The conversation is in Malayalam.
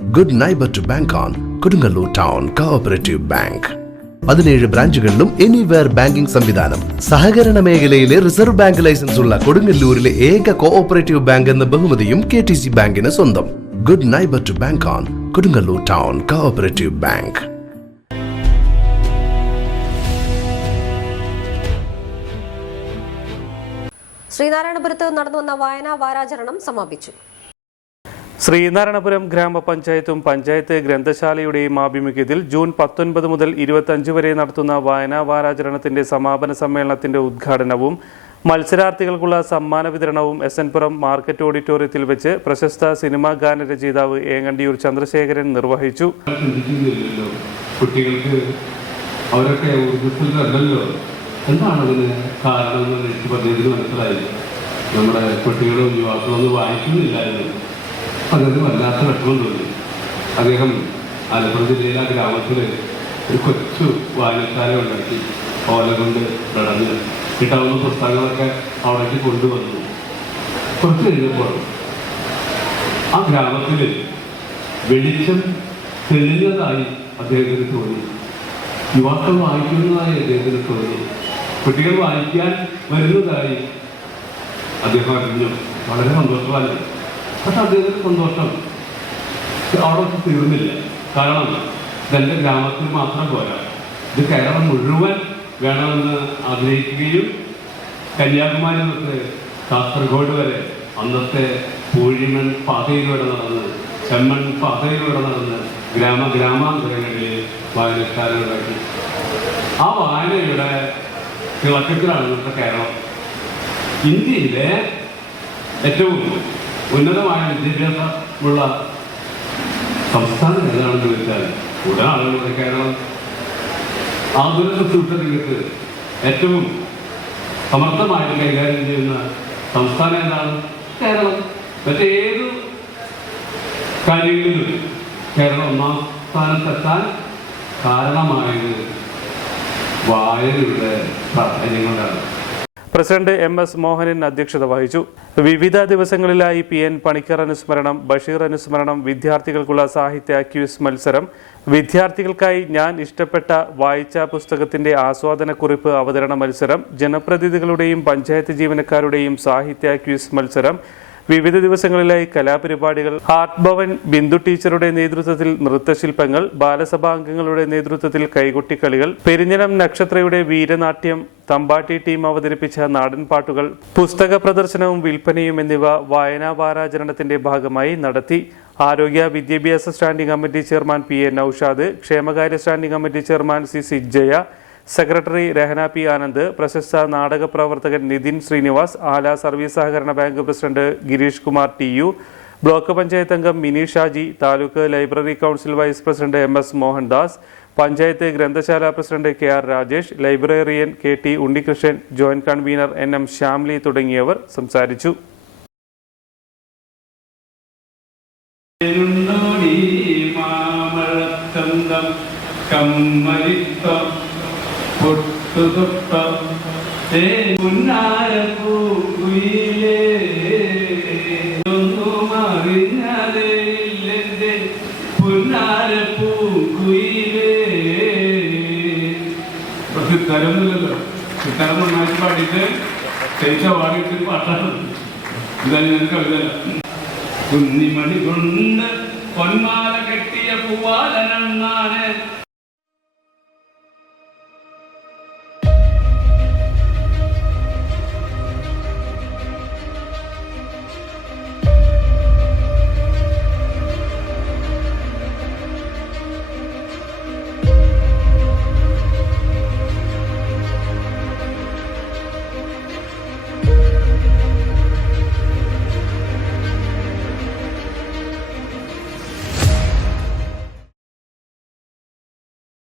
Good neighbour to bank on Kodungallur town cooperative bank. 17 ബ്രാഞ്ചുകളിലും എനിവെയർ ബാങ്കിംഗ് സംവിധാനം. സഹകരണ മേഖലയിലെ റിസർവ് ബാങ്ക് ലൈസൻസ് ഉള്ള കൊടുങ്ങല്ലൂരിലെ ഏക കോഓപ്പറേറ്റീവ് ബാങ്ക് എന്ന ബഹുമതിയും KTC ബാങ്കിന് സ്വന്തം. Good neighbour to bank on Kodungallur town cooperative bank. ശ്രീനാരായണപുരത്ത് നടന്നുവന്ന വായനാ വാരാചരണം സമാപിച്ചു. ശ്രീനാരായണപുരം ഗ്രാമപഞ്ചായത്തും പഞ്ചായത്ത് ഗ്രന്ഥശാലയുടെയും ആഭിമുഖ്യത്തിൽ ജൂൺ 19 മുതൽ 25 വരെ നടത്തുന്ന വായനാ വാരാചരണത്തിന്റെ സമാപന സമ്മേളനത്തിന്റെ ഉദ്ഘാടനവും മത്സരാർത്ഥികൾക്കുള്ള സമ്മാന വിതരണവും എസ്എൻപുരം മാർക്കറ്റ് ഓഡിറ്റോറിയത്തിൽ വെച്ച് പ്രശസ്ത സിനിമാ ഗാനരചയിതാവ് ഏങ്ങണ്ടിയൂർ ചന്ദ്രശേഖരൻ നിർവഹിച്ചു. കുട്ടികൾക്ക് അവരൊക്കെ ഊർജ്ജത്തിലല്ലോ എന്താണ് അതിന് കാരണം എന്ന് എനിക്ക് പറഞ്ഞതിന് മനസ്സിലായി. നമ്മുടെ കുട്ടികളും യുവാക്കളൊന്നും വായിക്കുന്നില്ലായിരുന്നു. അദ്ദേഹം വല്ലാത്ത വിഷമം തോന്നി. അദ്ദേഹം ആലപ്പുഴ ജില്ലയിലെ ആ ഗ്രാമത്തിൽ ഒരു കൊച്ചു വായനശാല ഉണ്ടാക്കി ഓല കൊണ്ട് നടന്ന് കിട്ടാവുന്ന പുസ്തകങ്ങളൊക്കെ അവിടേക്ക് കൊണ്ടുവന്നു. കുറച്ച് കഴിഞ്ഞപ്പോൾ ആ ഗ്രാമത്തിൽ വെളിച്ചം തെളിഞ്ഞതായി അദ്ദേഹത്തിന് തോന്നി. യുവാക്കൾ വായിക്കുന്നതായി അദ്ദേഹത്തിന് തോന്നി. കുട്ടികൾ വായിക്കാൻ വരുന്നതായി അദ്ദേഹം അറിഞ്ഞു. വളരെ സന്തോഷമാണ്. പക്ഷെ അദ്ദേഹത്തിന് സന്തോഷം അവിടെ തീർന്നില്ല. കാരണം ഇതെൻ്റെ ഗ്രാമത്തിൽ മാത്രം പോരാ, ഇത് കേരളം മുഴുവൻ വേണമെന്ന് ആഗ്രഹിക്കുകയും കന്യാകുമാരി തൊട്ട് കാസർഗോഡ് വരെ അന്നത്തെ പൂഴിമൺ പാതയിലൂടെ നടന്ന് ചെമ്മൺ പാതയിലൂടെ നടന്ന് ഗ്രാമാന്തരങ്ങളിൽ വായനശാലകളാക്കി. ആ വായനയുടെ തിളക്കത്തിലാണ് ഇന്നത്തെ കേരളം. ഇന്ത്യയിലെ ഏറ്റവും ഉന്നതമായ വിദ്യാഭ്യാസമുള്ള സംസ്ഥാനം ഏതാണെന്ന് ചോദിച്ചാൽ കൂടുതൽ ആളുകളുടെ കേരളം. ആധുനിക ശുശ്രൂഷ രംഗത്ത് ഏറ്റവും സമർത്ഥമായിട്ട് കൈകാര്യം ചെയ്യുന്ന സംസ്ഥാനം ഏതാണ്? കേരളം. മറ്റേതു കാര്യങ്ങളിലും കേരളം ഒന്നാം സ്ഥാനത്തെത്താൻ കാരണമായത് വായനയുടെ പ്രാധാന്യങ്ങളാണ്. പ്രസിഡന്റ് MS മോഹനൻ അധ്യക്ഷത വഹിച്ചു. വിവിധ ദിവസങ്ങളിലായി PN പണിക്കർ അനുസ്മരണം, ബഷീർ അനുസ്മരണം, വിദ്യാർത്ഥികൾക്കുള്ള സാഹിത്യ ക്വിസ് മത്സരം, വിദ്യാർത്ഥികൾക്കായി ഞാൻ ഇഷ്ടപ്പെട്ട വായിച്ച പുസ്തകത്തിന്റെ ആസ്വാദനക്കുറിപ്പ് അവതരണ മത്സരം, ജനപ്രതിനിധികളുടെയും പഞ്ചായത്ത് ജീവനക്കാരുടെയും സാഹിത്യ ക്വിസ് മത്സരം, വിവിധ ദിവസങ്ങളിലായി കലാപരിപാടികൾ, ആർട്ട് ഭവൻ ബിന്ദു ടീച്ചറുടെ നേതൃത്വത്തിൽ നൃത്തശില്പങ്ങൾ, ബാലസഭാംഗങ്ങളുടെ നേതൃത്വത്തിൽ കൈകൊട്ടിക്കളികൾ, പെരിഞ്ഞനം നക്ഷത്രയുടെ വീരനാട്യം, തമ്പാട്ടി ടീം അവതരിപ്പിച്ച നാടൻ പാട്ടുകൾ, പുസ്തക പ്രദർശനവും വിൽപ്പനയും എന്നിവ വായനാ വാരാചരണത്തിന്റെ ഭാഗമായി നടത്തി. ആരോഗ്യ വിദ്യാഭ്യാസ standing committee chairman PA Naushad, ക്ഷേമകാര്യ standing committee chairman C Sijaya, secretary Rahana P Anand, പ്രശസ്ത നാടക പ്രവർത്തകൻ നിതിൻ ശ്രീനിവാസ്, ആല സർവീസ് സഹകരണ bank president Girish Kumar TU, block panchayat അംഗം Mini Shaji, taluk library council vice president MS Mohandas, panchayat ഗ്രന്ഥശാല president KR Rajesh, librarian KT Unnikrishnan, joint convener NM Shyamli തുടങ്ങിയവർ സംസാരിച്ചു. കിട്ടാനൊന്നുമില്ലല്ലോ. കിട്ടാൻ നന്നായിട്ട് പാടിയിട്ട് തേച്ച പാടിയിട്ട് പാട്ടാണ്. ഇതായാലും ഞാൻ കവിതല്ല. കുന്നിമണി കൊണ്ട് പൊന്മാല കെട്ടിയ പൂവാലനാണ്